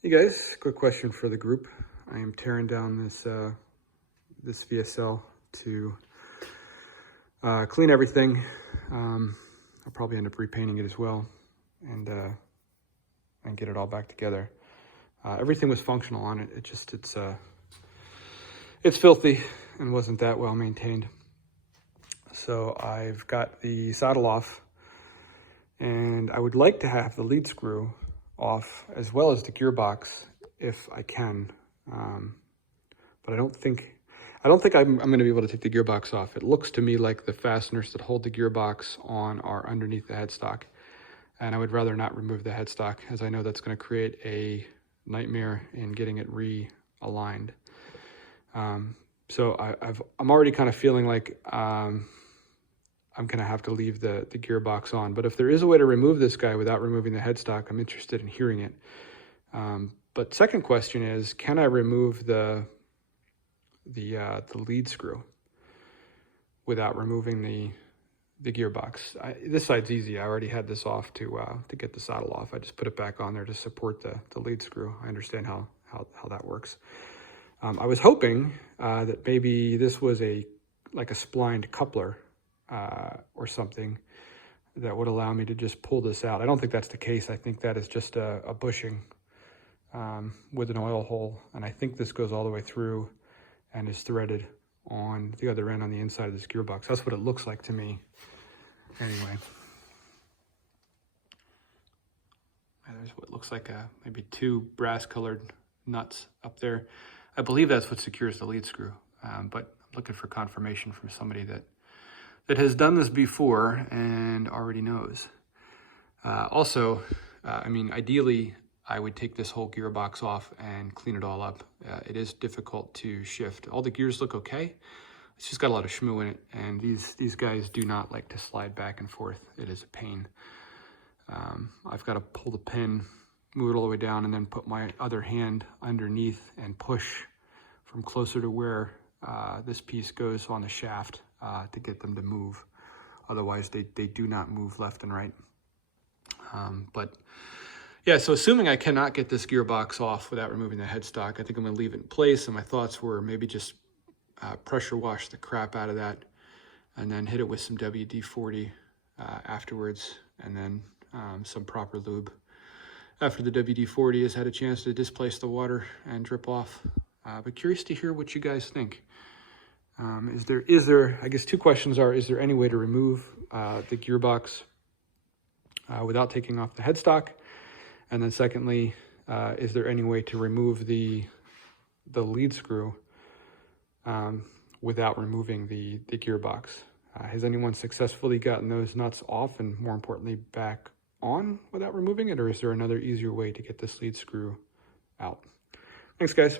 Hey guys, quick question for the group. I am tearing down this VSL to clean everything. I'll probably end up repainting it as well and get it all back together. Everything was functional on it. It's filthy and wasn't that well maintained. So I've got the saddle off, and I would like to have the lead screw off as well as the gearbox if I can, but I don't think I'm going to be able to take the gearbox off. It looks to me like the fasteners that hold the gearbox on are underneath the headstock, and I would rather not remove the headstock, as I know that's going to create a nightmare in getting it realigned. So I'm already kind of feeling like I'm going to have to leave the gearbox on. But if there is a way to remove this guy without removing the headstock, I'm interested in hearing it. But second question is, can I remove the lead screw without removing the gearbox? This side's easy. I already had this off to get the saddle off. I just put it back on there to support the lead screw. I understand how that works. I was hoping that maybe this was like a splined coupler or something that would allow me to just pull this out. I don't think that's the case. I think that is just a bushing with an oil hole, and I think this goes all the way through and is threaded on the other end on the inside of this gearbox. That's what it looks like to me. Anyway, there's what looks like maybe two brass colored nuts up there. I believe that's what secures the lead screw, but I'm looking for confirmation from somebody that has done this before and already knows. Also, I mean, ideally, I would take this whole gearbox off and clean it all up. It is difficult to shift. All the gears look okay. It's just got a lot of shmoo in it, and these guys do not like to slide back and forth. It is a pain. I've got to pull the pin, move it all the way down, and then put my other hand underneath and push from closer to where this piece goes on the shaft to get them to move. Otherwise, they do not move left and right. But yeah, so assuming I cannot get this gearbox off without removing the headstock, I think I'm going to leave it in place. And my thoughts were maybe just pressure wash the crap out of that and then hit it with some WD-40 afterwards, and then some proper lube after the WD-40 has had a chance to displace the water and drip off. But curious to hear what you guys think. Is there, I guess two questions are, is there any way to remove the gearbox without taking off the headstock? And then secondly, is there any way to remove the lead screw without removing the gearbox? Has anyone successfully gotten those nuts off and, more importantly, back on without removing it? Or is there another easier way to get this lead screw out? Thanks, guys.